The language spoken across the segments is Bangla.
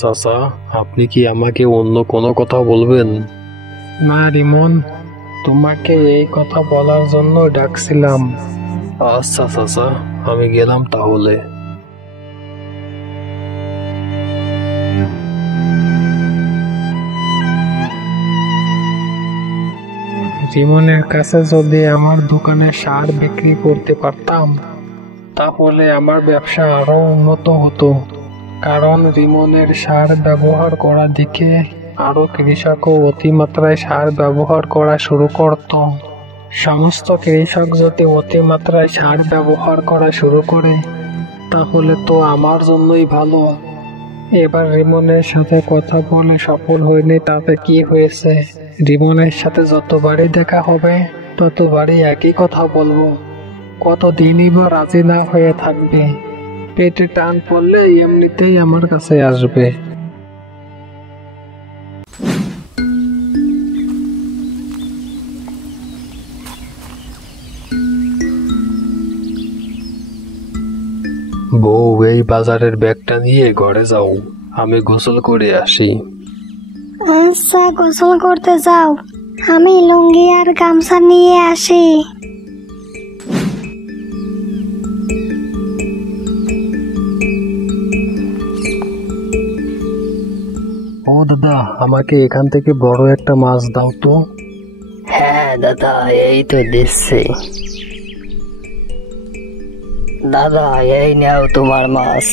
চাচা, আপনি কি আমাকে অন্য কোনো কথা বলবেন? না রিমন, তোমাকে এই কথা বলার জন্য ডাকছিলাম। আচ্ছা চাচা, আমি গেলাম তাহলে। রিমনের কাছে যদি আমার দোকানে সার বিক্রি করতে পারতাম তাহলে আমার ব্যবসা আরো উন্নত হতো, কারণ রিমনের সার ব্যবহার করা দেখে আরো কৃষকও অতিমাত্রায় সার ব্যবহার করা শুরু করত। সমস্ত কৃষক যদি অতিমাত্রায় সার ব্যবহার করা শুরু করে তাহলে তো আমার জন্যই ভালো। এবার রিমনের সাথে কথা বলে সফল হয়নি, তাতে কি হয়েছে? রিমনের সাথে যতবারই দেখা হবে ততবারই একই কথা বলবো। কতদিনই বা রাজি না হয়ে থাকবে? পেটে টান পড়লে এমনিতেই আমার কাছে আসবে। বউ, এই বাজারের ব্যাগটা নিয়ে ঘরে যাও, আমি গোসল করে আসি। আচ্ছা, গোসল করতে যাও, আমি লুঙ্গি আর গামছা নিয়ে আসি। ও দাদা, আমাকে এখান থেকে বড় একটা মাছ দাও তো। হ্যাঁ দাদা, এই তো দিচ্ছি। দাদা, এই নাও তোমার মাছ।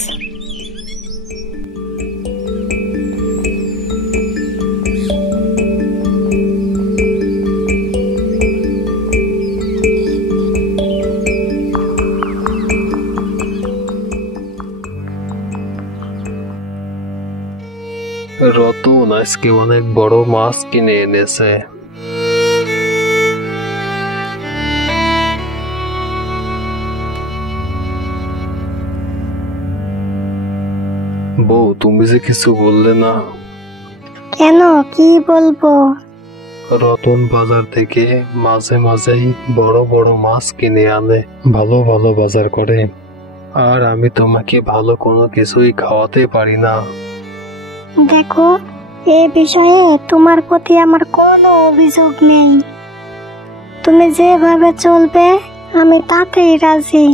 রতন আজকে অনেক বড় মাছ কিনে এনেছে। বউ, তুমি যে কিছু বললে না। কেন, কি বলবো? রতন বাজার থেকে মাঝে মাঝেই বড় বড় মাছ কিনে আনে, ভালো ভালো বাজার করে, আর আমি তোমাকে ভালো কোনো কিছুই খাওয়াতে পারি না। দেখো, এ বিষয়ে তোমার প্রতি আমার কোনো অভিযোগ নেই। তুমি যেভাবে চলবে আমি তাতেই রাজি।